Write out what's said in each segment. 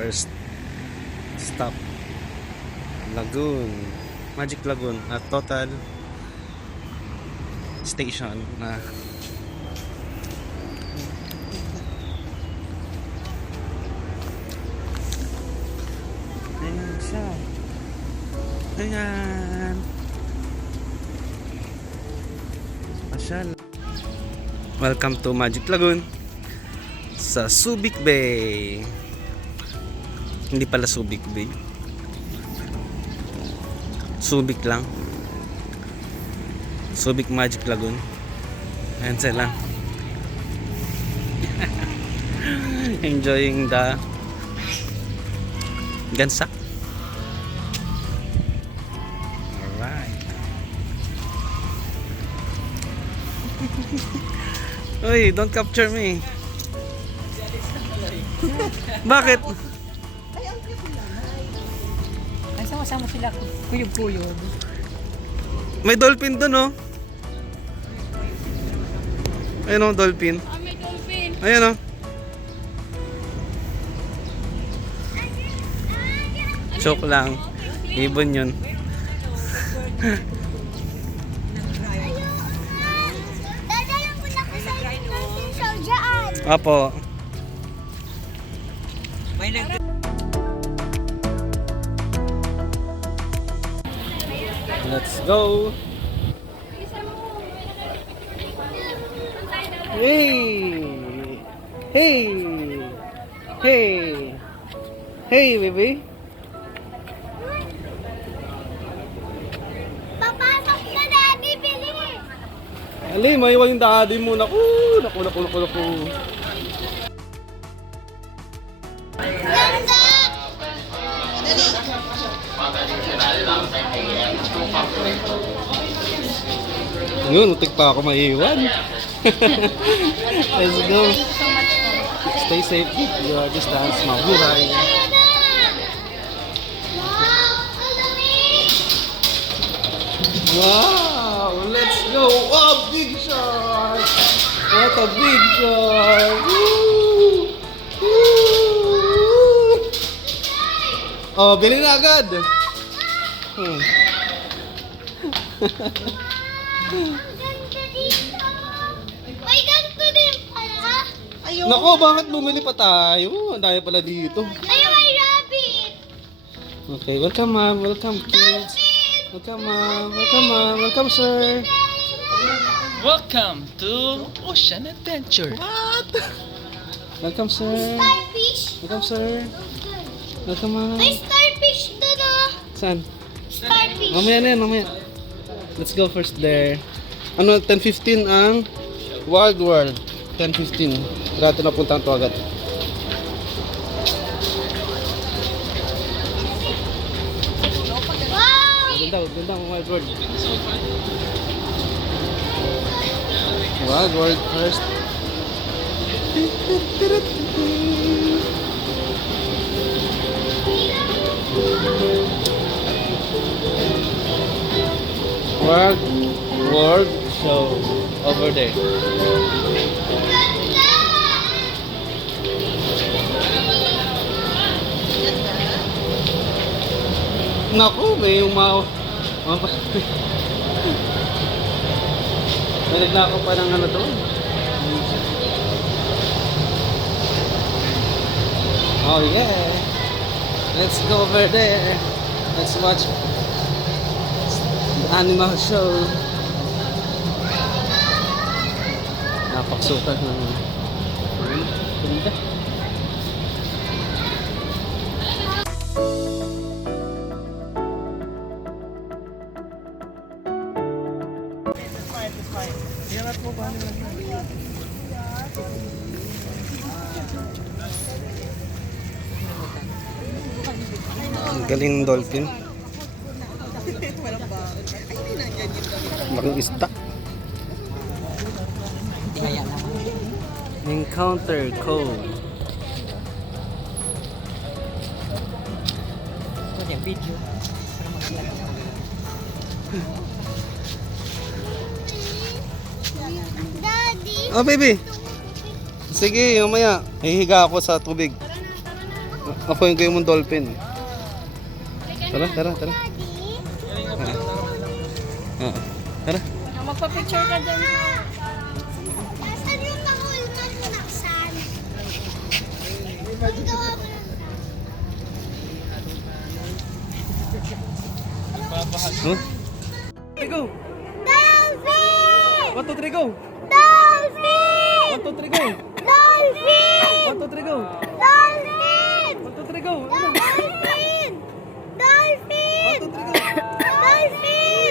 First stop, Lagoon, Magic Lagoon at Total Station na ayan siya. Ayan. Pasyal. Welcome to Magic Lagoon sa Subic Bay. Hindi pala Subic Bay. Subic lang. Subic Magic Lagoon. Ayan sila. Enjoying the gansak. Alright. Uy, don't capture me. Bakit? Ay, sama-sama sila kuyog-kuyog. May dolphin dun, oh. Ayun, oh, dolphin. May dolphin. Ayun, oh. Joke lang. Ibon yun. Dadalang ko na kasi natin siya dyan. Apo. Let's go. Hey. Hey. Hey. Hey, baby. Papasok na daddy, bili. Ali, maiwan yung daddy mo. Naku. Ganda! Yun, utik pa ako maiwan. Let's go. Stay safe. Your distance. Mabuhay. Wow! Let's go! Oh, big shot! What a big shot! Woo! Woo! Oh, bili na agad! Ganda dito. May ganito din pala. Nako, bakit bumili pa tayo? Ang dami pala dito. Ayun, may rabbit. Okay, welcome ma'am. Welcome kids. Welcome ma'am. Welcome ma'am. Welcome sir. Welcome to Ocean Adventure. Welcome sir. Starfish. Welcome sir. Welcome ma'am. May starfish doon, oh. Saan? Starfish. Mamaya na yan, mamaya. Let's go first there. Ano, 10:15 ang Wild World. 10:15. Grabe na puntahan to agad. Wow! Ganda ang Wild World. Wild World first. Wild World show over there. Naku, may umaw. Nalagla ko pa ng ano doon. Oh yeah. Let's go over there. Let's watch the animal show. Napaksukat ng ganda. Ang galing ng dolphin. Bakang isda. Encounter Cove. Ito yung video. Daddy. Oh baby. Sige, mamaya. Hihiga ako sa tubig. Apoyin ko yung dolphin. Tara, tara, tara. Ah. Tara. Magpa-picture ka dyan. Nasaan yung kahul na tinaksan? Gawa mo lang. Huh? Go! Dolphin! 1, 2, 3, go! Dolphin! 1, 2, 3, go! Dolphin! 1, 2, 3, go! Dolphin! 1, 2, 3, go! Dolphin! Dolphin! 1, 2, 3, go! Dolphin!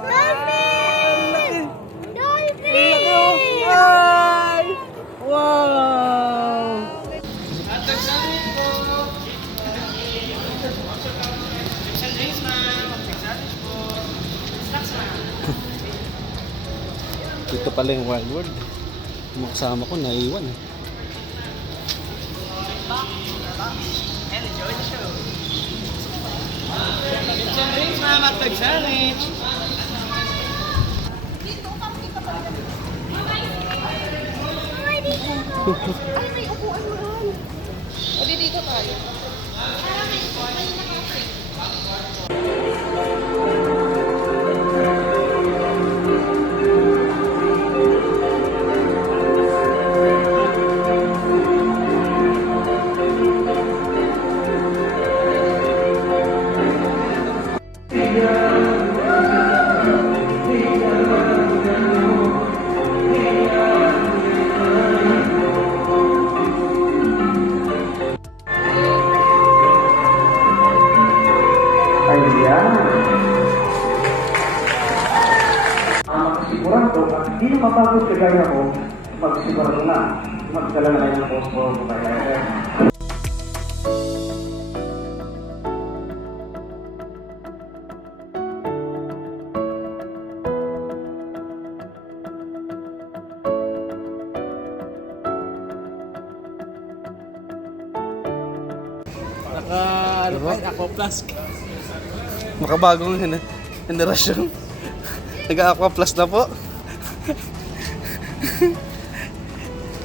Dolphin! Dolphin! Ay! Wow! Dito pala yung Wild World. Yung kasama ko, naiwan. Ayan. Ang makasigurado at hindi na mapagod kagaya ko, magsigurado na. Magdala na kayo ng posto ko kaya. Ano pa? Aqua Flask. Makabagong henerasyon. Nag-aqua plus na po.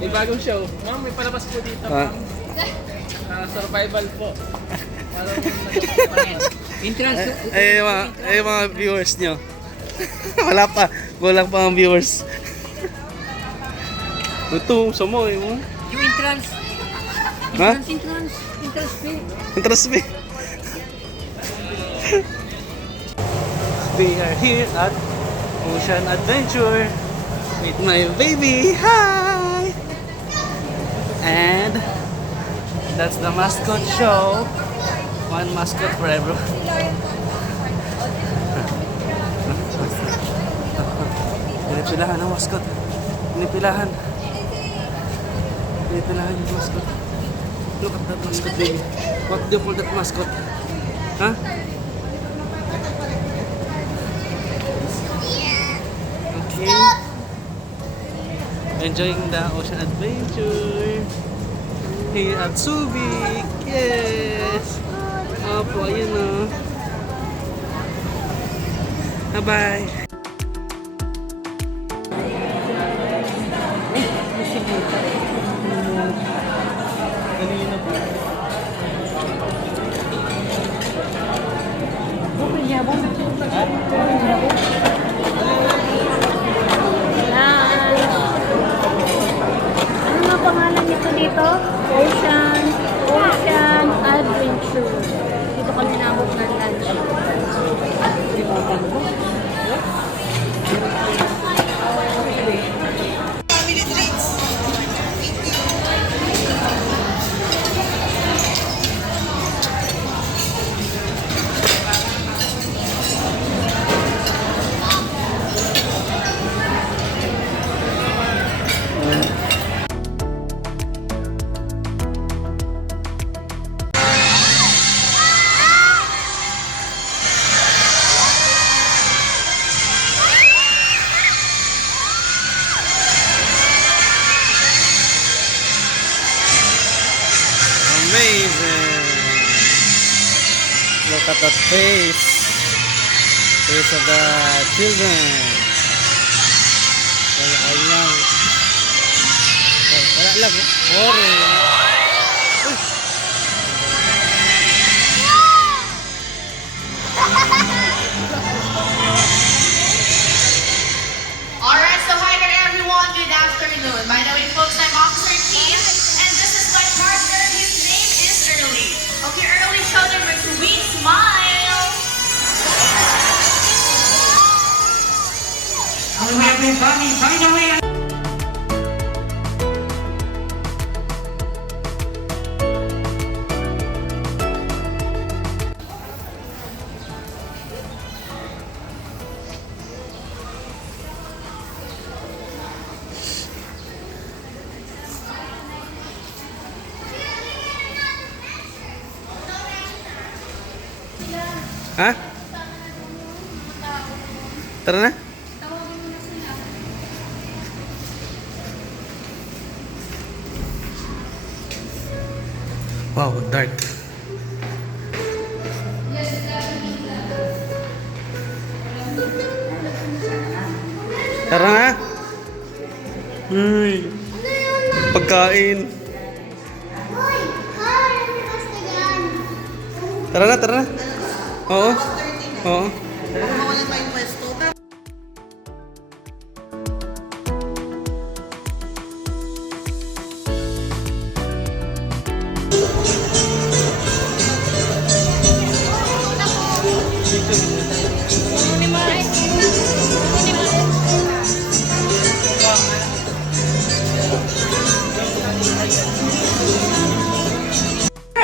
May bagong show. Ma'am, may palabas po dito. Ah. Survival po. Entrance. Mga viewers nyo. Wala pa. Kulang pa ang viewers. Ito, samo eh. Yung entrance. Ha? Entrance fee. Interest me. We are here at Ocean Adventure with my baby. Hi! And that's the mascot show. One mascot for everyone. Pinipilahan ang mascot. Pinipilahan. Pinipilahan yung mascot. Look at that mascot, baby. What do you call that mascot? Huh? Okay. Enjoying the ocean adventure here at Subic. Yes. Opo, ayun o. Bye-bye. Ano nga pangalan nito dito? Ocean Adventure. Dito kami nabot ng lunch. Amazing! Look at that face. Face of the children. Wala lang. Wala lang eh. Boring. Uy! by the way, folks, I'm Officer Keith, and this is my partner. His name is Early. Okay, Early, show them a sweet smile. Hello everybody, by the way, Ha? Tara na. Wow, dark. Tara na. Uy. Pagkain. Hoy! Hoy! Bukas na yan! Tara na, tara na. Oo. Oo.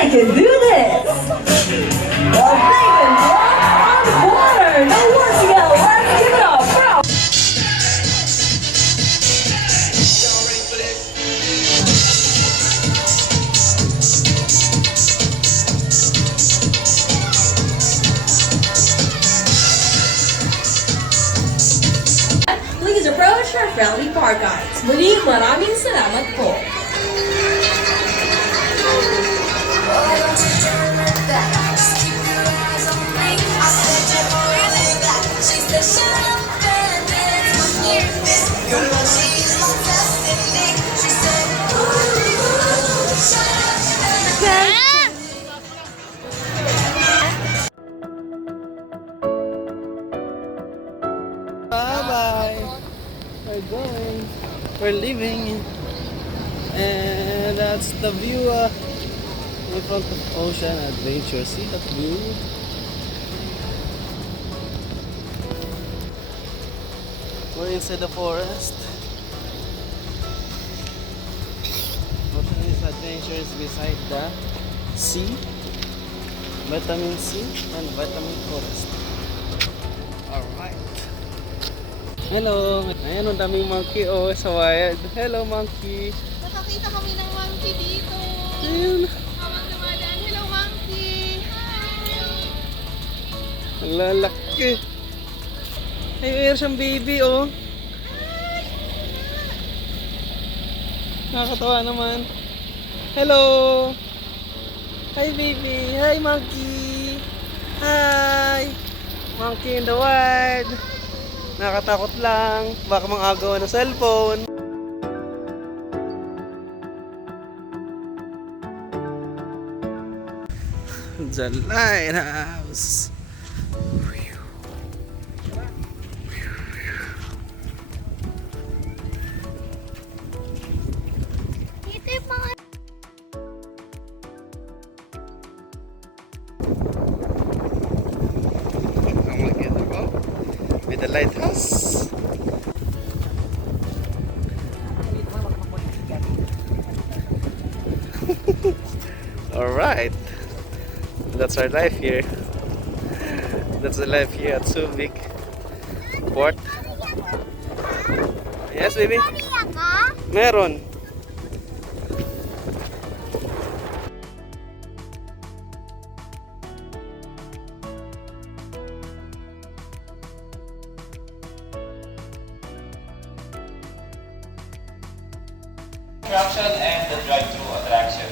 I can do this! Well, big and drop on the water! No words to go! Let's give it up! Bro! Please approach our friendly park guides. Muli, maraming salamat po. Bye-bye. We're going. We're leaving. And that's the view in front of Ocean Adventure. See that view? We're inside the forest. Ocean Adventure is beside the sea. Vitamin C and vitamin forest. Alright. Hello! Ayan, ang daming monkey sa wild. Hello, monkey! Nakakita kami ng monkey dito. Ayun! Habang dumadaan, hello monkey. Ang lalaki! Ay, mayroon siyang baby, oh! Nakakatawa naman. Hello! Hi, baby! Hi, monkey! Hi! Monkey in the wild! Nakakatakot lang. Baka mang-agawan ng cellphone. The lighthouse. Ito yung mga... Ang maganda ko. With the lighthouse. Alright. That's our life here. That's the life here at Subic Port. Yes, baby? Pamilya ka? Meron. Attraction and the drive-thru attraction.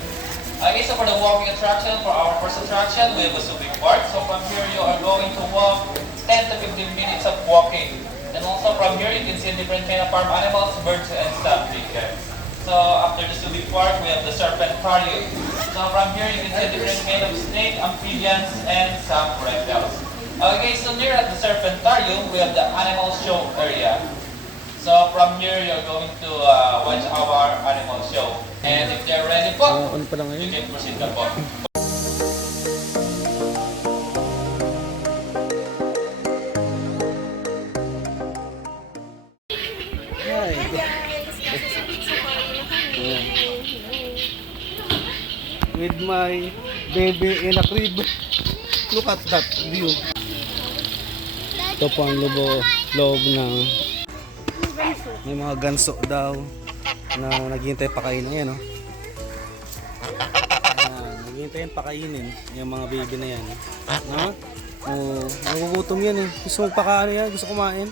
Okay, so for the walking attraction, for our first attraction, we have a Subic Park. So from here, you are going to walk 10 to 15 minutes of walking. And also from here, you can see different kind of farm animals, birds, and stuff chickens. So after the Subic Park, we have the Serpentarium. So from here, you can see different kind of snake, amphibians, and some reptiles. Okay, so near at the Serpentarium, we have the animal show area. So from here, you're going to watch our animal show. And if they're ready po, On pa lang you ngayon. can proceed na po. Hi. Ayan. With my baby in a crib. Look at that view. Ito po ang loob ng may mga ganso daw na naghihintay pakainin. Ayan, oh. Ayan, naghihintay yan pakainin yung mga baby na yan. No? Oh, nagugutom yan eh. Gusto mong pakaano yan? Gusto kumain?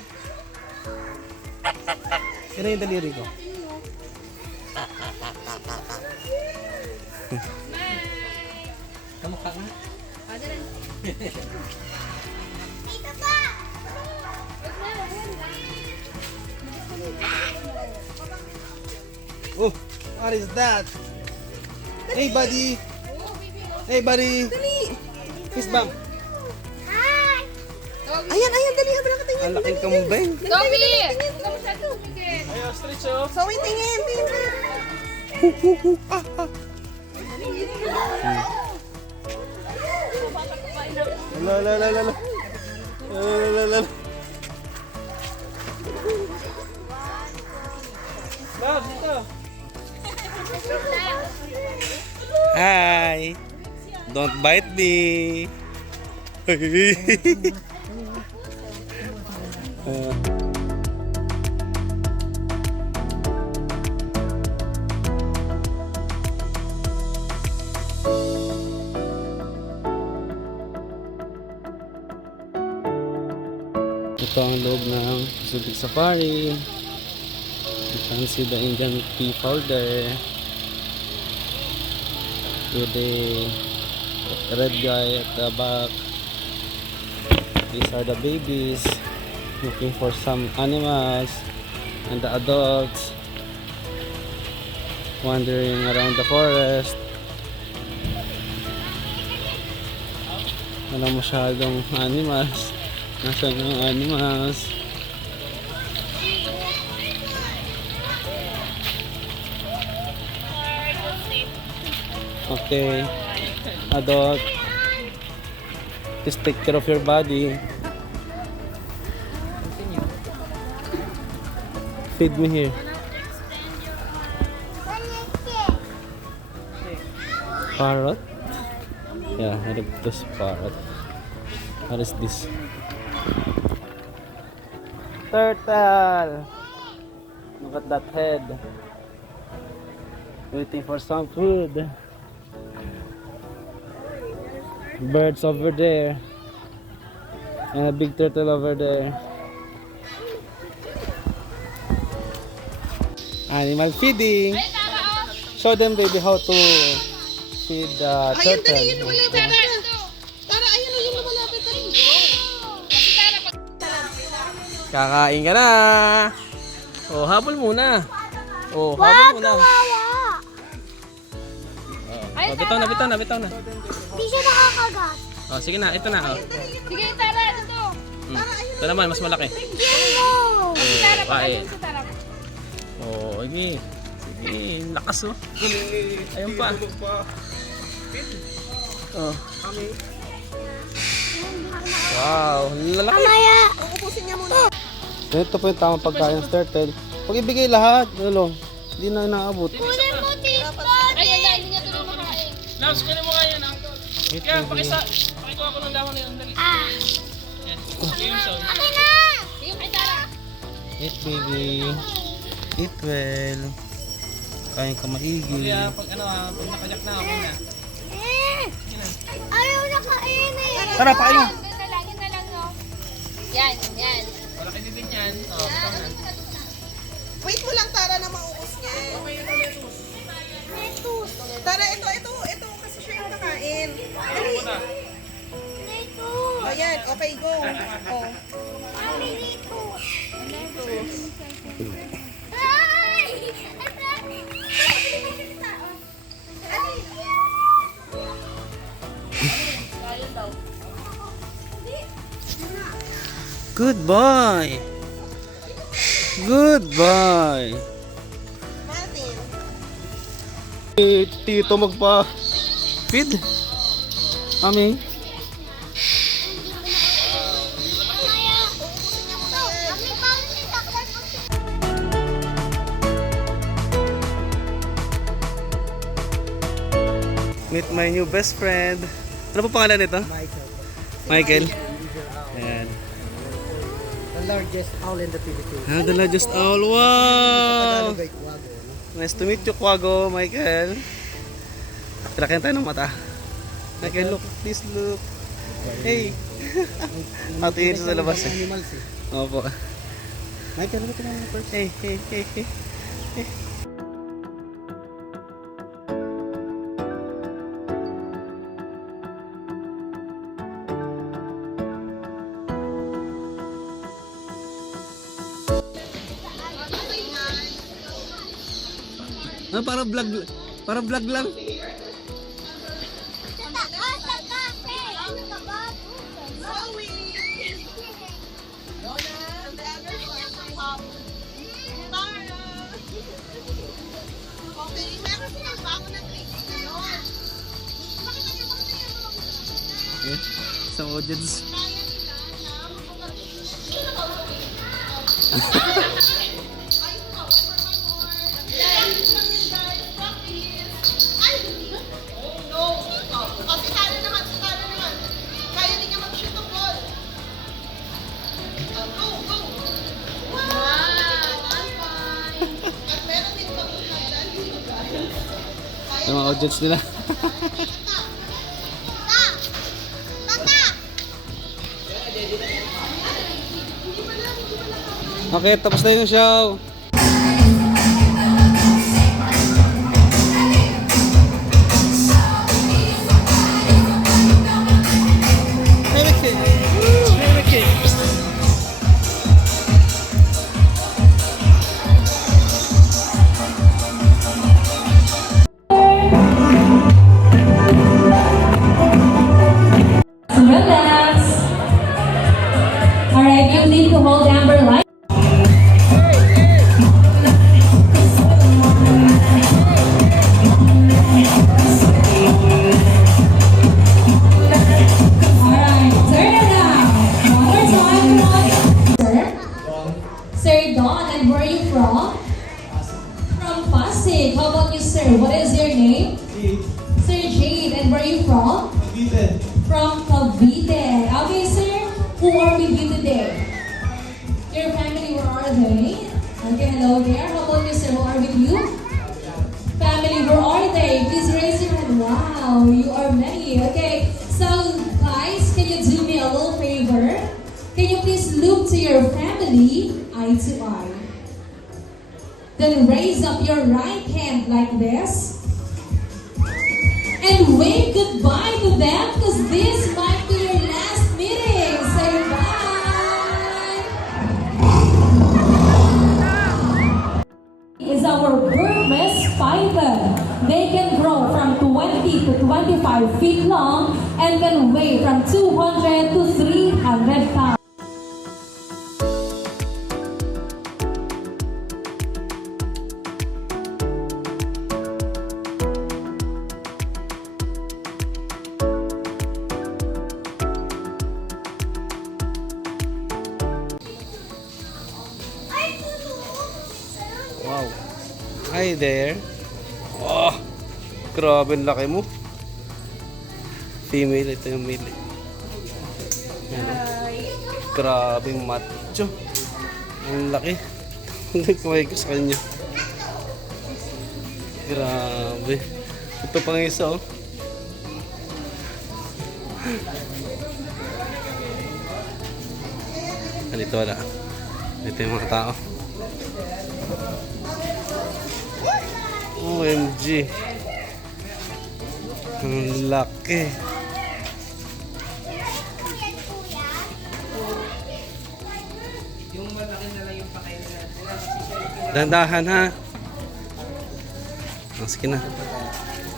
Yan yung daliri ko. Kamukha ka? Dito pa! Oh, what is that? Hey buddy! Hey buddy! Fist bump! Hi! Ayan, ayan, dali. Abala ka tingin. Ang laking kambing. Dobby! Ay, ostrich oh. Zoe, tingin. La la la la la. La la la la. Love, dito. Hi! Don't bite me! Ito ang loob ng Pacific Safari. You can see the Indian people there. With the red guy at the back. These are the babies looking for some animals, and the adults wandering around the forest. Walang masyadong animals. Nasaan yung animals? Okay, adult, just take care of your body. Feed me here. Parrot? Yeah, I like this parrot. What is this? Turtle! Look at that head. Waiting for some food. Birds over there. And a big turtle over there. Animal feeding. Show them baby how to feed the turtle. Kakain ka na. Oh, habol muna. Oh, habol muna. Oh, bitaw na. Di siya nakakagat. Oh, sige na, ito na. Oh. Sige, Tara, dito. Ito naman, mas malaki. Yellow. Oh, kain. Oh, sige. Sige, lakas oh. Ayun pa. Oh. Wow, lalaki. Maya. Ito po yung tamang pagkain ng turtle. Pag ibigay lahat, hindi na inaabot. Kunin mo, Tito. Ayan na, hindi niya tuloy makain. Labs, kunin mo kaya na. Kaya, pakikuha ko ng dahon na yun. Dali. Ah. Yes. Game sound. Akin na. Sige, kay Tara. Eat baby. Eat well. Kain ka maigi. Kaya, pag nakajak na, okay na. Ayaw na kainin. Tara, pakain mo. Yun na lang, no? Yan. Malaki din yan. Oh, bitaw na. Wait mo lang, Tara, na maubos niya. Tara, ito kasi siya yung kakain. Dali. O yan, okay, go. Oh. Good boy. Goodbye. Tito magpa-feed. Mami. Meet my new best friend. Ano po pangalan nito? Michael. Ayan. The largest owl in the Philippines. Ah, the largest owl. Wow! Nice to meet you, Quago, Michael. Tirakin tayo ng mata. Michael, look. Please look. Hey! Tingin sa labas eh. Animals eh. Opo. Michael, ano ito na first? Hey, hey, hey, hey. Ah, para vlog lang. Okay. Sa audience. Yung mga audience nila. Okay, tapos na yung show. Relax. Alright, you need to hold Amber light. Alright, turn it down. One more time. Sir Don, and where are you from? From Pasig. How about you, sir? What is your name? Sir Jade, and where are you from? From Cavite. Okay, sir. Who are with you today? Your family, where are they? Okay, hello there. How about you, sir? Who are with you? Family, where are they? Please raise your hand. Wow, you are many. Okay, so guys, can you do me a little favor? Can you please look to your family, eye to eye? Then raise up your right hand like this. And wave goodbye to them because this might be your last meeting. Say bye. Is our Burmese python. They can grow from 20 to 25 feet long and can weigh from 200 to 300 pounds. Wow. Hi there. Oh, grabe ang laki mo. Female, ito yung male. Ano? Grabe macho. Ang laki. Nagkamay ko sa kanya. Grabe. Ito pang isa oh. Dito wala. Dito yung mga tao. OMG. Ang laki. Dandahan ha. Sige na.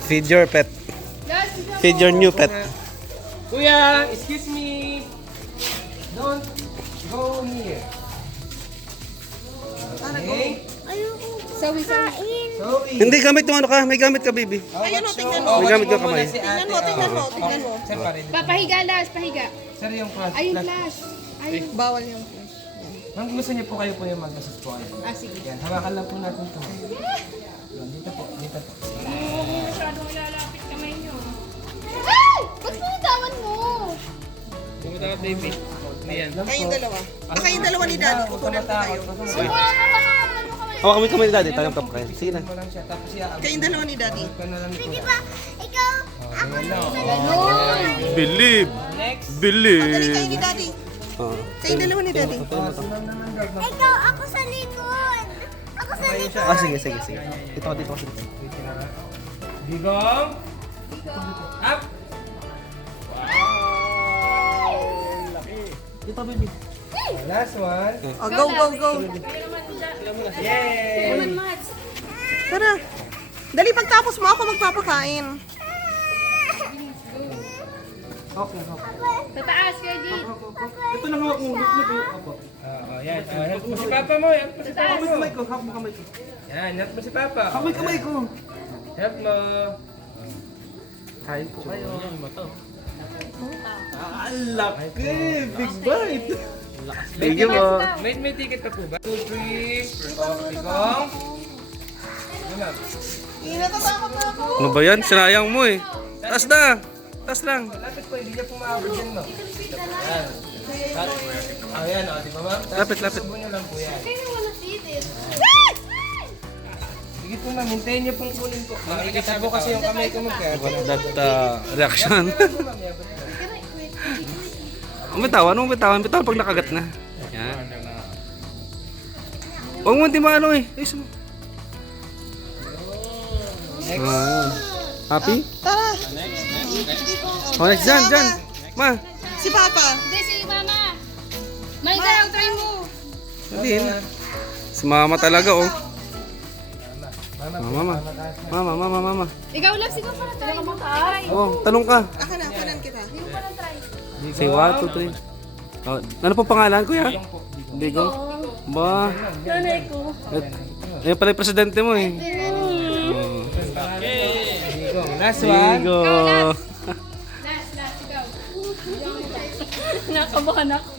Feed your pet. Feed your new pet. Kuya, excuse me. Don't go here. Sawi kain. Hindi, gamit yung ano ka. May gamit ka, baby. Ayun o, tingnan mo. May gamit ka kamay. Tingnan mo. Sir, parin. Papahiga, Las. Pahiga. Sir, yung flash. Ayun, Las. Ayun. Bawal yung Ma'am, gusto niyo po kayo po yung mag-assist po kayo. Ah, sige. Yan, hawakan lang po natin ito. Yan, dito po, dito po. Masyadong ilalapit kamay nyo. Ay! Ba't pinitawan mo? Pumunta ka, baby. Ayan. Kayong dalawa. Kayong dalawa ni Daddy. Kukunan ko kayo. Hawa kami kamay ni daddy. Tayong top kayo. Sige na. Mo lang siya, tapos siya, Kayong dalawa ni Daddy. ka na lang po. Ikaw, Believe. Next. Dali Believe. kayo ni Daddy. Oh. Kayong dalawa ni Daddy. ikaw, ako sa likod. Ako sa likod. Ah, sige. Dito ako. Digong. Up. Dito, baby. Last one. Oh, go. Yay! Tara. Dali, pagtapos mo ako magpapakain. Okay. Sa taas, kayo di. Ito na hawak mo. Yan. Help mo si Papa mo. Help mo si Papa mo. Hawak mo kamay ko. Yan, help mo si Papa. Kamay ko. Help mo. Kain po kayo. Laki. Big bite. Thank you po. May ticket ka po ba? 2, 3. Digong. Natatakot na ako. Ano ba yan? Sinayang mo eh. Taas na. Taas lang. Lapit po, hindi niya pumaabot yan, no? Yan. Ayan, di ba ma'am? Lapit. Subo niyo lang po yan. Sino wanna feed it? Sige po ma'am, hintayin niyo pong kunin po. Makikita po kasi yung kamay ko magkaya. That reaction. Bitawan pag nakagat na. Yan. Huwag mo hindi maano eh. Ayos mo. Happy? Tara. Oh, next dyan. Ma. Si Papa. Hindi, si Mama. Ikaw, try mo. Hindi na. Si mama talaga oh. Mama. Ikaw, Labs, ikaw para try mo. Try. Oh, talong ka. Ako na, kunan kita. Say 1, 2, 3. Oh, ano po pangalan, kuya? Digong. Ba. Nanay ko. Ayun pala yung presidente mo eh. Digong. Last one. Digo. Last, ikaw. Nakabahan ako.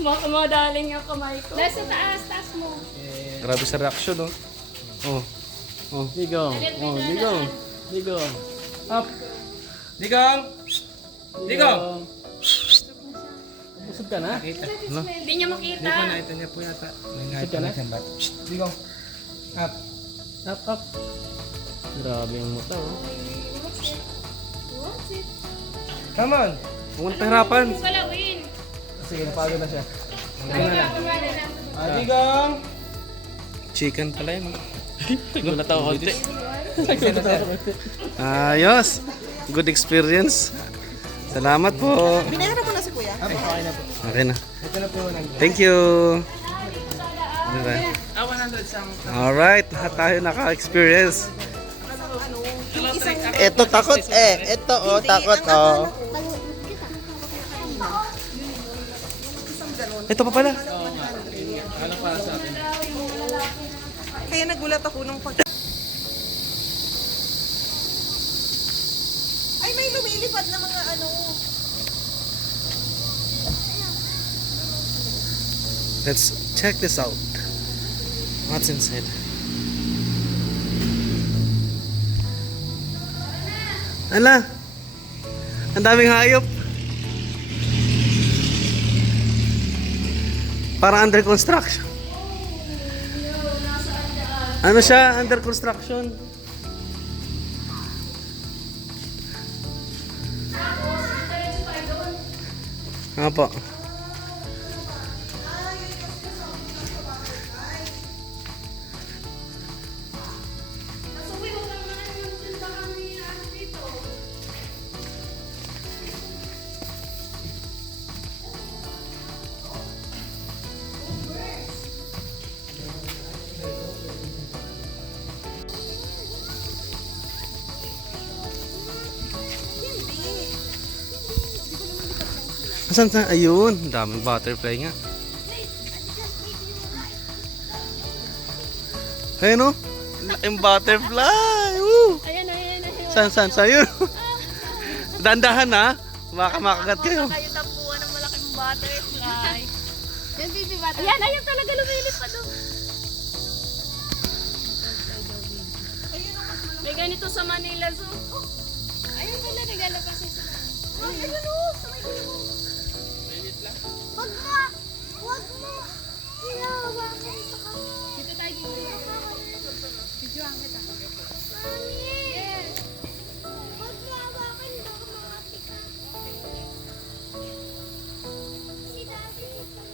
Madaling yung kamay ko. Last sa taas mo. Grabe sa reaction oh. Digong. Digong. Up. Digong. Digong. Busog ka na? Hindi niya makita. Hindi po na ito niya po yata. May nakita na siyang bat. Digong. Up. Up. Grabe yung mata oh. Come on. Huwag mo na pahirapan. Galawin. Sige, napagod na siya. Ay, Digong. Chicken pala yun. Nagulat ako konti. Ayos. Good experience. Salamat po. Binayaran ko na si Kuya. Okay na. Ito na po lang. Thank you. Alright, lahat tayo naka-experience. Ito takot eh. Ito oh, takot oh. Ito pa pala. Kaya nagulat ako nung pag... Ay, may lumilipad na mga ano. Let's check this out. What's inside? Ala, ang daming hayop. Para under construction. Ano siya? Under construction. Apo. Asan sa? Ayun, daming butterfly nga. Ayun o. Laking butterfly. Woo! Ayan, ayan, ayan. Saan? Sa'yo. Dandahan ha. Baka makagat kayo. Kayo tapuan ng malaking butterfly. Yan, baby butterfly. Ayan, ayan talaga lumilis pa doon. May ganito sa Manila Zoo. Ayun pala, naglalabas sa ayun o, sa may gulo. Wag mo! Wag mo! Hinahawakan ito ka. Dito tayo gigil. Videoan kita. Mami! Yes! Wag mo hawakan, baka makapit ka. Si Daddy ito.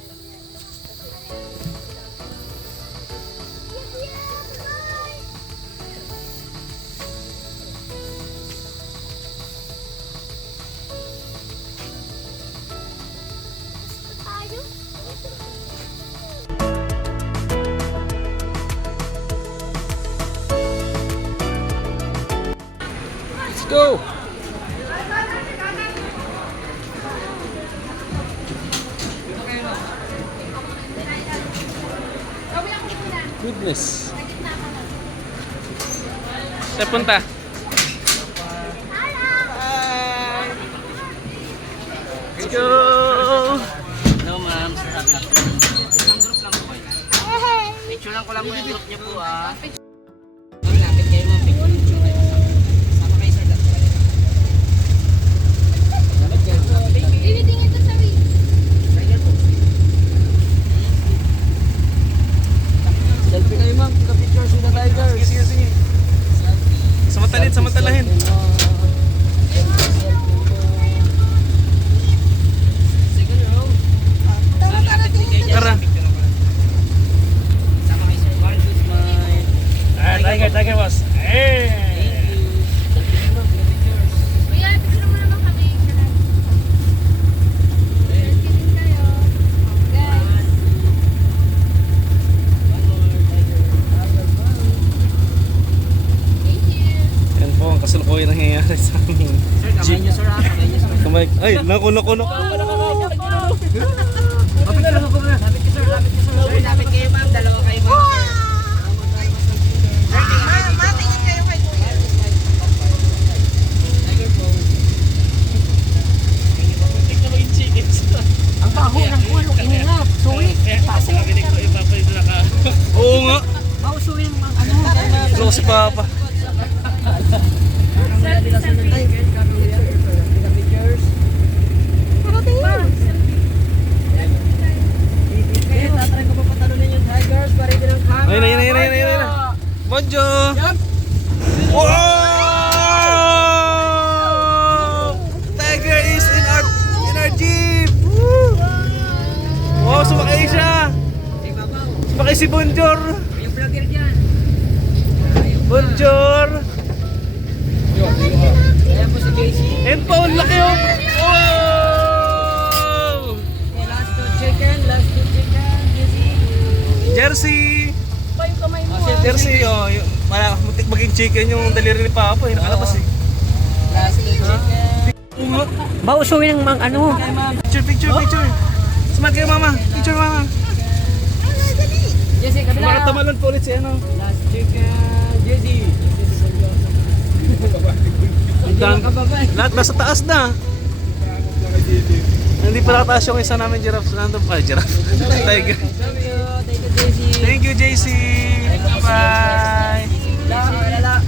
Bye! Tayo? Let's go! Goodness. Saan punta? Let's go! No, ma'am. Isang group lang po kayo. Picture lang ko lang po yung group niyo po, ah. Ma'am, lapit kayo, ma'am. Picture lang po kayo. Sama kayo, sir. Lapit kayo. Bibidingin ito sa ring. Right po. Selfie kayo, ma'am. Picture with the tigers. Sige. Samantalahin. Tara. Sama kayo, sir. One, two, smile. Tiger boss. Hey! Kuya, picture mo naman kami. Selfie din kayo. Guys. Thank you. Yan po ang kasalukuyan nangyayari sa aming Sir, kamay niyo, sir, ah. Kamay niyo, sir. kamay. Ay, naku. Lapit ka, sir. Lapit ka, sir. Sir, lapit kayo, ma'am. Dalawa kayo, ma'am. Matingin kayo kay Kuya. Ang baho ng ulo, ingat. Suwi. Oo nga. Baho, suwi ng mga ano. Lo si Papa. Ayun na. Bonjour. Wow! Tiger is in our jeep. Woo! Wow, sumakay siya. Sumakay si Bonjour. Yung vlogger dyan. Bonjour. Ayan po si Casey. And pa, ang laki oh. Wow! Last two chicken. Jersey. Pa yung kamay mo. Jersey, oh. Muntik maging chicken yung daliri ni Papa. Nakalabas eh. Last two chicken. Baho, suwi ng mga ano. Picture. Smile kayo, Mama. Picture, Mama. Jesse, kabila. Makatamalon po ulit si ano. Last chicken. Jesse. Lahat nasa taas na. Hindi pa nakataas yung isa namin giraffe. Nandun pa, giraffe. Tiger. Thank you, JC. Thank you, JC. Bye. Lala.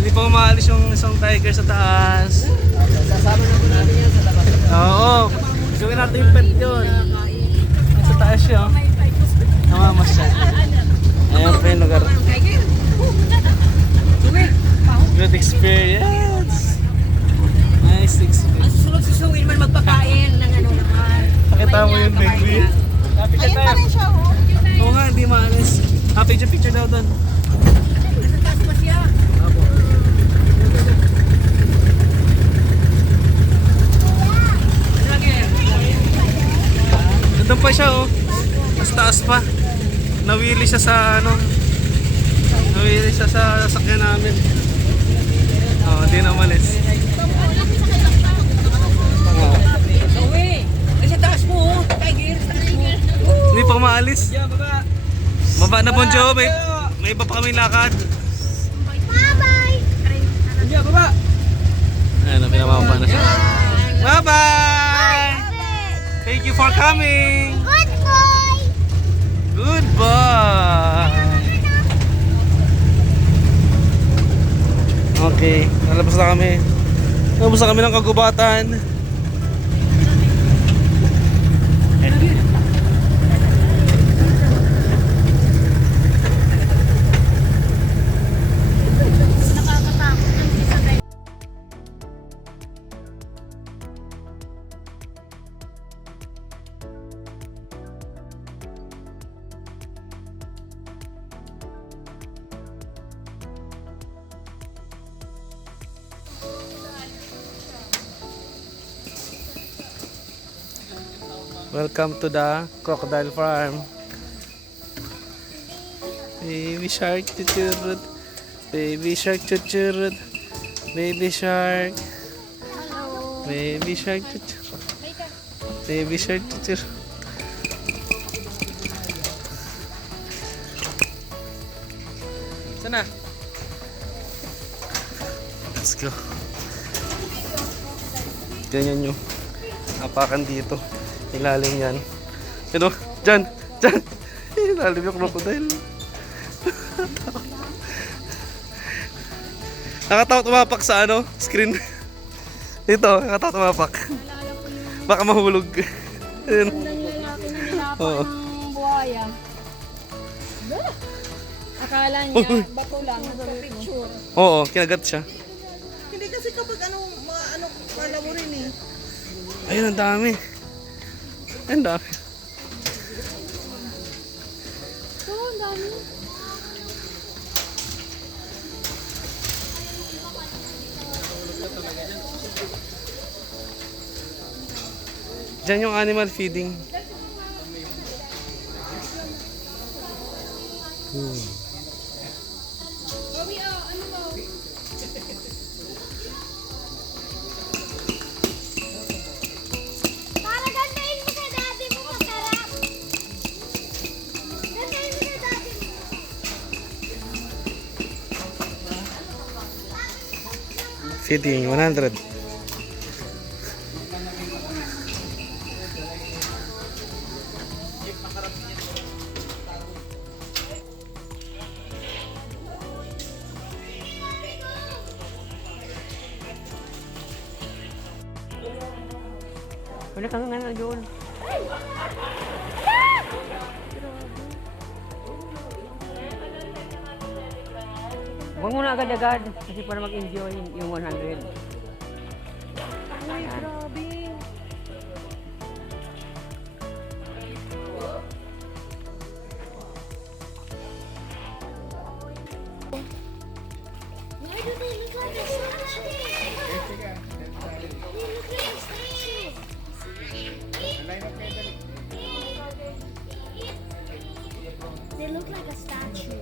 Hindi pa umaalis yung isang tiger sa taas. Sasama na po natin yan sa labas. Oo. Gawin natin yung pet yun. Sa taas siya. Namamas siya. Ayan pa yung lugar. Good experience. Nice experience. Ang susunod si Suwin man magpakain ng ano naman. Pakita mo yung baby. Ayun pa rin siya, oh. Oo nga, hindi maalis. Picture daw doon. Nasa taas pa siya. Nandun pa siya oh. Mas taas pa. Nawili siya sa ano. Nawili siya sa sasakyan namin. Oo, hindi na umalis. Suwi. Nasa taas mo, oh. Tiger. Hindi pa umaalis. Baba na Bon Jovi. may iba pa kami lakad. Bye-bye! Hindi, baba! Ayan, pinamapa na siya. Bye-bye! Thank you for coming! Good boy! Goodbye! Okay, nalabas na kami. Nalabas na kami ng kagubatan. Welcome to the crocodile farm. Baby shark chuchurut. Baby shark chuchurut. Baby shark. Baby shark chuchurut. Baby shark chuchurut. Sana. Let's go. Ganyan yung apakan dito. Ilalim yan. Ano? Diyan! Diyan! Ilalim yung crocodile. Nakatakot tumapak sa ano? Screen. Dito, nakatakot tumapak. Baka mahulog. Ayun. Oo. Ang buhaya. Akala niya, bato lang, picture. Oo, kinagat siya. Hindi kasi kapag mga kala mo rin eh. Ayun, ang dami. Ang dami. Oo, ang dami. Diyan yung animal feeding. Para gandahin mo sa daddy mo, masarap. Gandahin mo sa daddy mo. Feeding, 100. Wala kang nga na doon. Huwag mo na agad-agad kasi para mag-enjoy yung 100. Uy, grabe. Why do they look like a statue? They look like a statue. They look like a statue.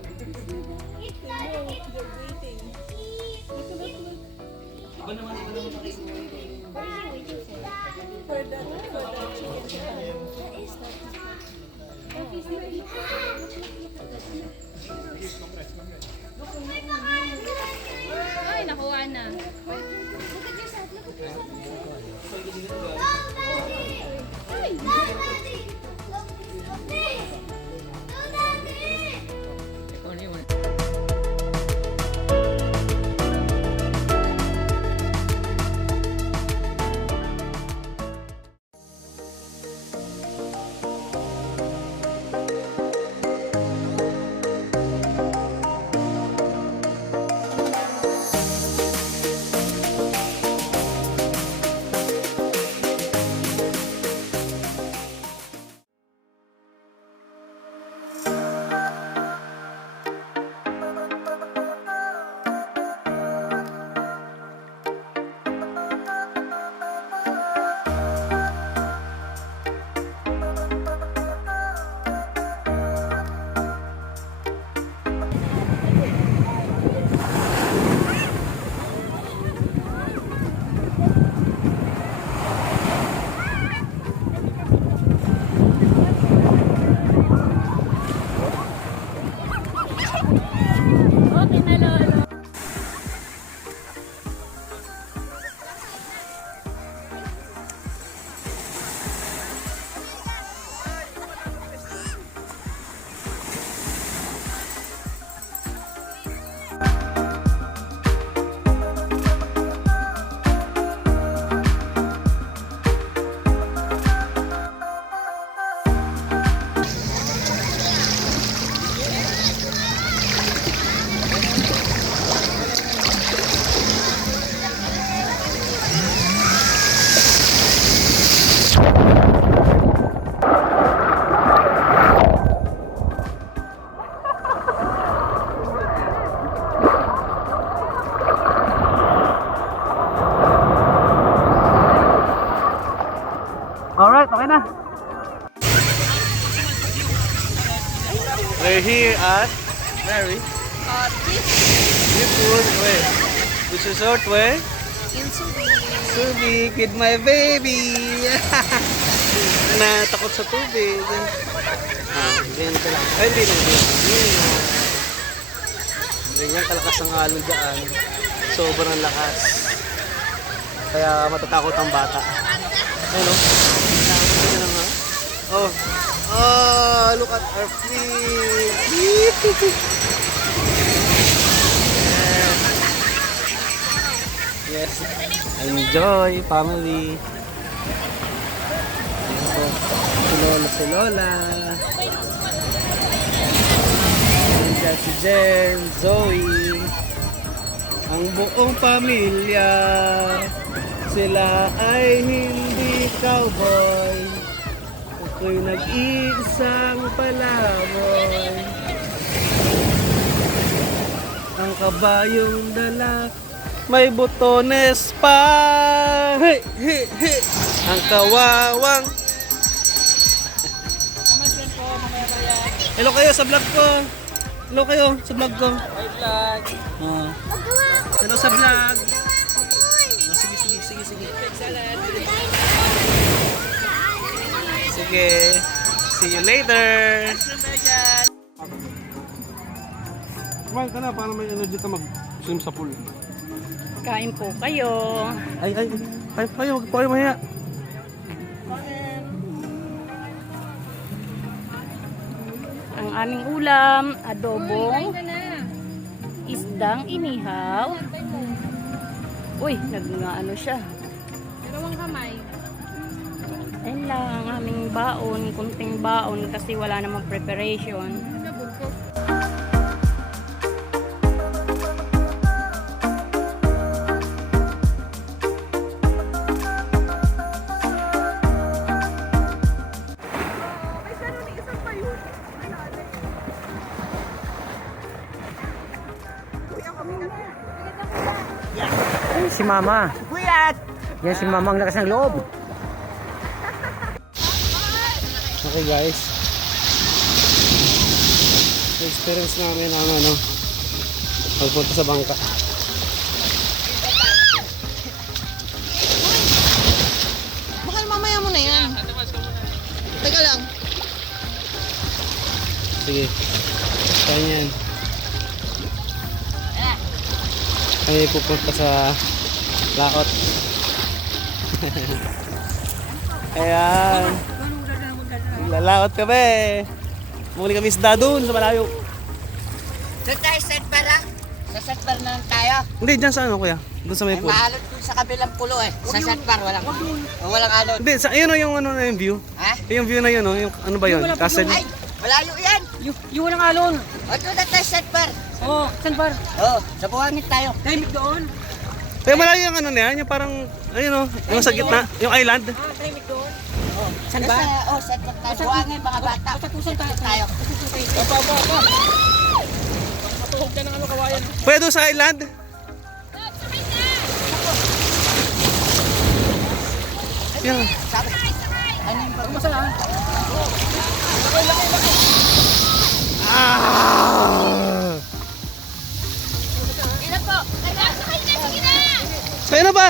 Ay, nakuha na. Look at yourself, look at yourself. Ay, Daddy! Ikaw na yun. here at Mary. Driftwood way. Which resort way? In Subic with my baby. Natakot sa tubig. Ganyan lang. Ay, hindi lang. Ganyan kalakas ang alon dyan. Sobrang lakas. Kaya matatakot ang bata. Ayun o. Oh. Oh, look at our feet. Yes. Enjoy, family. Si Lola, si Lola. Nandiyan si Jen, Zoe. Ang buong pamilya. Sila ay hindi cowboy. Ako'y nag-iisang palaboy. Ang kabayong dala may butones pa. Hey, hey, hey. Ang kawawang. Hello kayo sa vlog ko. Hello kayo sa vlog ko. Oh. Hello sa vlog. Oh, sige. Sige. See you later. Kumain ka na para may energy ka mag-swim sa pool. Kain po kayo. Ay, kayo, huwag po kayo mahiya. Ang aming ulam, adobong isdang inihaw. Uy, nag-ano siya. Dalawang kamay. Ayun lang ang aming baon, kunting baon kasi wala namang preparation. Si Mama. Yan si Mama ang lakas ng loob. Okay guys. Experience namin ang pagpunta sa bangka. Mahal, mamaya mo na yan. Teka lang. Sige. Kaya yan. Kami pupunta sa laot. Ayan. Lalaot kami. Muli kami isda doon sa malayo. Doon tayo sa Setbar ha? Sa Setbar na lang tayo. Hindi, dyan sa ano kuya? Doon sa may pool. Maalot doon sa kabilang pulo eh. Sa Setbar, walang alot. Hindi, sa yun yung ano na yung view. Ha? Yung view na yun, yung ano ba yun? Castle. Ay, malayo yan. Yung walang alon. O doon na tayo sa Setbar. Oh, saan bar? Oo, sa buhangit tayo. Tahimik doon. Pero malayo yung ano na yan, yung parang, ayun o, yung sa gitna, yung island. Tahimik doon. Saan ba? Oo, sa Setbar tayo. Buhangin, mga bata. Pusan tayo. Matuhog ka ng kawayan. Pwede doon sa island? Yan. Ano yung pag... Masala. Ina po. Sakay na, sige na. Sa'yo na ba?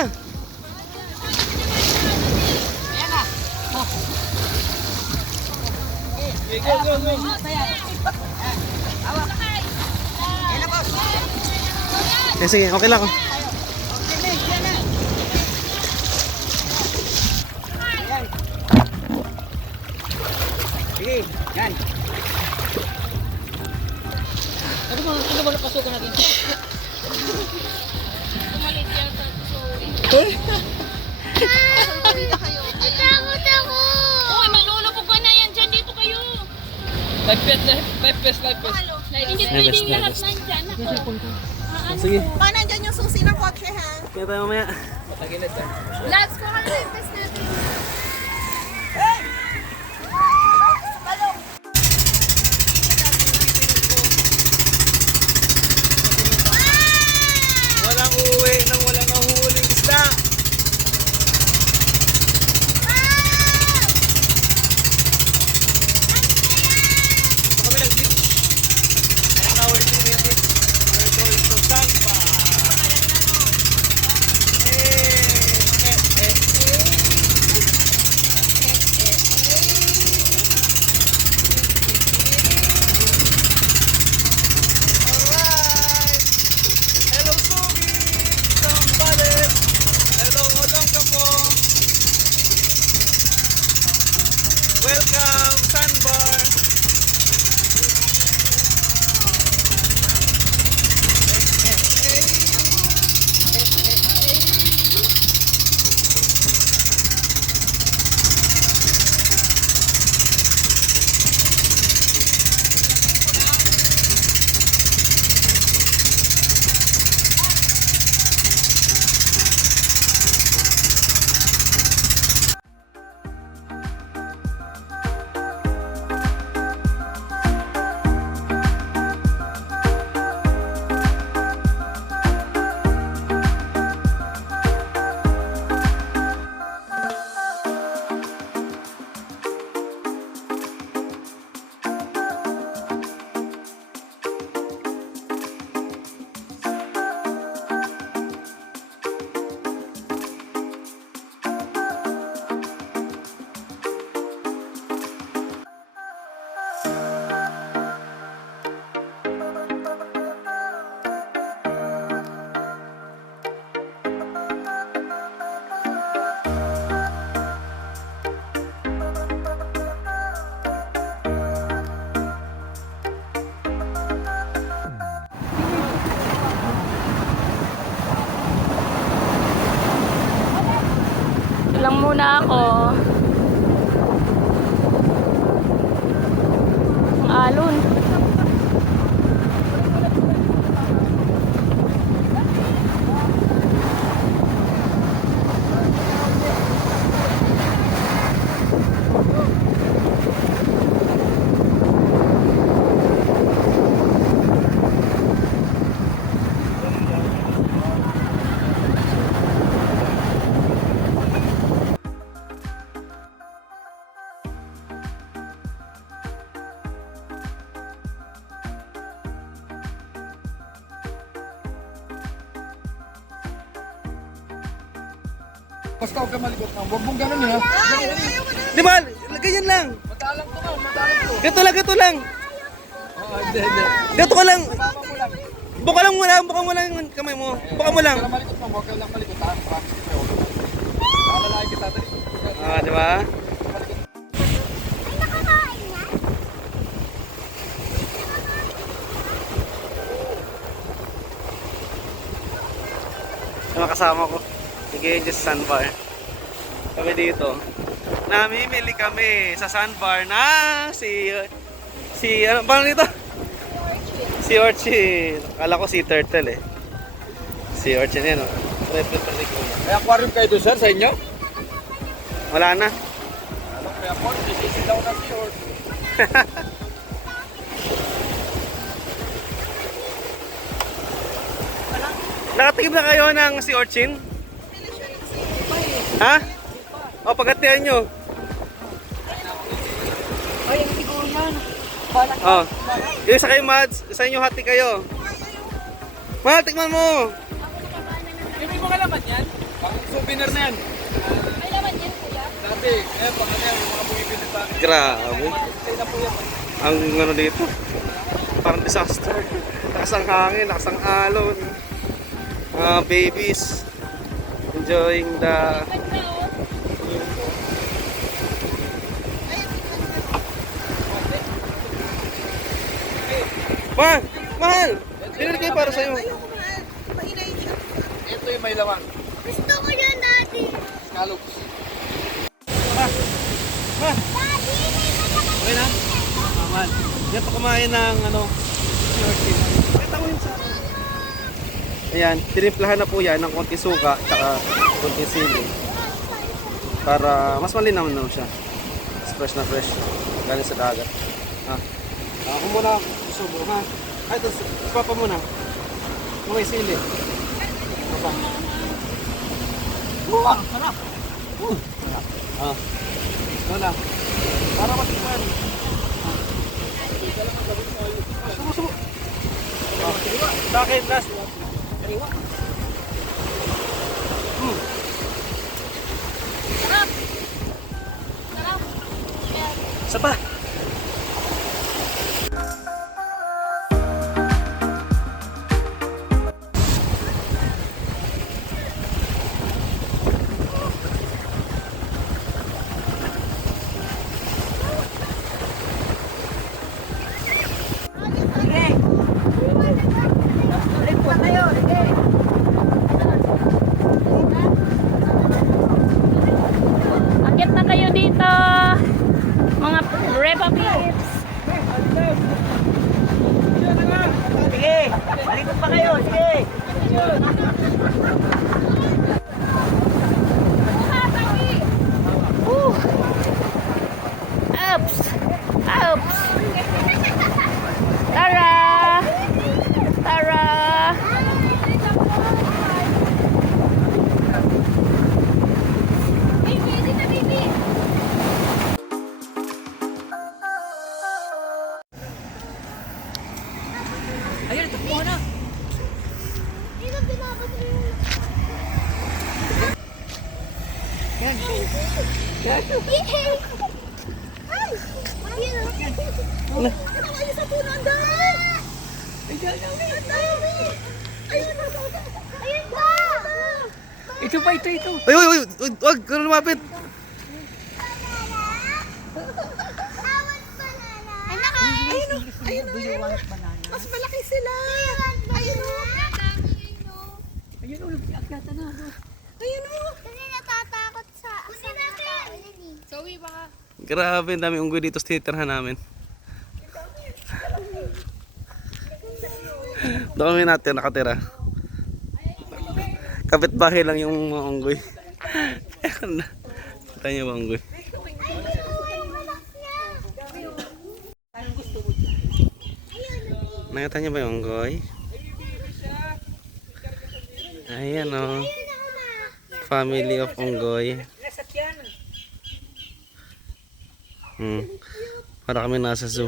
Ayan na. Ayan na, boss. Sige, okay lang. Sige, yan. Ano ba napasukan natin? Tumalit yata. Takot ako. Uy, malulubog ka na yan dyan. Dito kayo. Life vest. Hindi pwedeng lahat nandyan. Ako. Sige. Baka nandyan yung susi ng kotse, ha? Kaya tayo mamaya. Lads, kung ano yung test natin. Walang uuwi nang walang nahuhuling isda. Ito kami nag-beach. welcome, Sandbar. Lang muna ako. Ang alon. Basta huwag ka malikot na. Huwag mong ganun ha. Di ba? Ganyan lang. Madalang to ka, madalang to. Ganito lang, ganito lang. Oo, hindi. Ganito ka lang. Baba mo lang. Buka lang muna, buka mo lang yung kamay mo. Buka mo lang. Huwag ka malikot mo, huwag ka lang malikot ha. Practice mo. Naalalahin kita. Ah, di ba? Yung mga kasama ko. Sige, just sandbar. Kami dito. Namimili kami sa sandbar na ano bang dito? Si Orchid. Akala ko si Turtle eh. Si Orchid yan oh. May aquarium kayo doon sir sa inyo? Wala na. Ano may aquarium? Sisilaw na si Orchid. Nakatigim na kayo ng si Orchin? Ha? O, pagkatihan nyo. Ay, ang siguro yan. O. Yung sa kayo, Mads. Sa inyo, hati kayo. Mahal, tikman mo. Hindi mo kalaman yan? Pang souvenir na yan. May laman yan, kuya. Dati, pang ano yan, yung mga bumibili sa akin. Grabe. Kaya na po yan. Ang ano dito. Parang disaster. Lakas ang hangin, lakas ang alon. Mga babies. Enjoying the... Mahal! Binili kayo para sa'yo. Ayoko mahal. Mahinayin siya. Ito yung may laman. Gusto ko yan, Daddy. Scallops. Daddy, may malaman. Okay na? Mahal. Yan pa kumain ng ano, si Orchid. Kita mo yun sa... Ayan, tinimplahan na po yan ng konti suka at konti sili. Para mas malinaw naman siya. Mas fresh na fresh. Galing sa dagat. Ha? Ako muna, subo ha. Ay, ito, papa muna. May sili. Papa. Wow, sarap. Ah. Wala. Para matikman. Subo, subo. Sa akin, last. Sarap. Sarap. Isa pa. Oops! Oops! Tara! Tara! Baby, dito baby. Ayun, takbo na. Dito binabas yung... Yan. Ay! Ayun. Ano kayo sa puno? Ang dami! Ay, dami. Ang dami! Ayun na! Ayun ba? Ito pa, ito. Ay, uy, uy, uy, wag, ano lumapit? Anak! Ayun o! Ayun o! Mas malaki sila! Ayun o! Ayun, ulo, akyata na. Ayun o! Kasi natatakot sa... Kunin natin! Zoe, baka... Grabe, ang dami unggoy dito sa tinitirhan namin. Doon kami natin nakatira. Kapitbahay lang yung mga unggoy. Kita niyo ba unggoy? Nakita niyo ba yung unggoy? Ayan o. Family of unggoy. Para kami nasa zoo.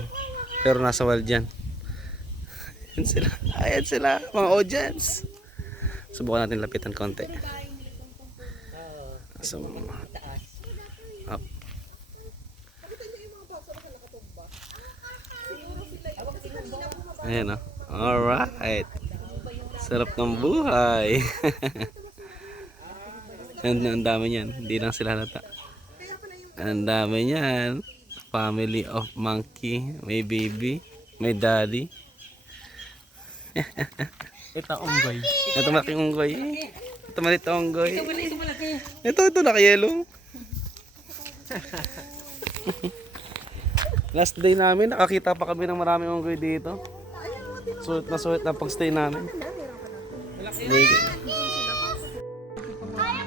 Pero nasa wild dyan. Ayan sila. Ayan sila. Mga audience. Subukan natin lapitan konti. So, up. Ayan o. Alright. Sarap ng buhay. Ang dami niyan. Hindi lang sila halata. Ang dami niyan. Family of monkey. May baby. May daddy. Ito unggoy. Ito malaking unggoy. Ito maliit na unggoy. Ito malaki. Ito nakayelo. Last day namin, nakakita pa kami ng maraming unggoy dito. Sulit na pagstay namin. Kaya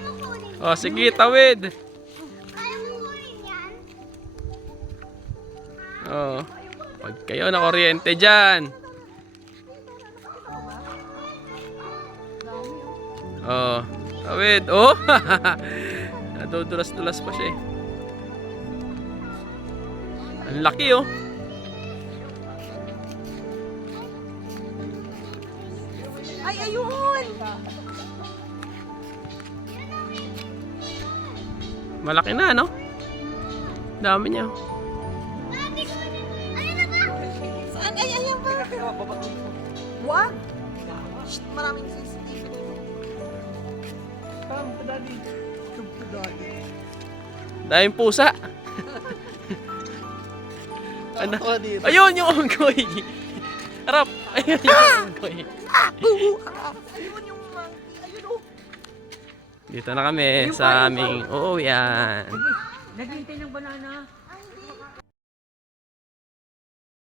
mo kunin. Oh, sige, tawid. Kaya mo kunin yan. Oh. Pag kayo na kuryente dyan. Oh, tawid. Oh. Nadudulas-dulas pa siya eh. Ang laki oh. Ay, ayun! Malaki na, no? Dami niya. Saan? Ay, ayan pa! Wag! Shh, maraming CCTV dito. Daming pusa. Ano? Ayun yung unggoy. Harap. Ayun yung unggoy. Ayun yung monkey. Ayun o. Dito na kami sa aming uuwian. Naghintay ng banana.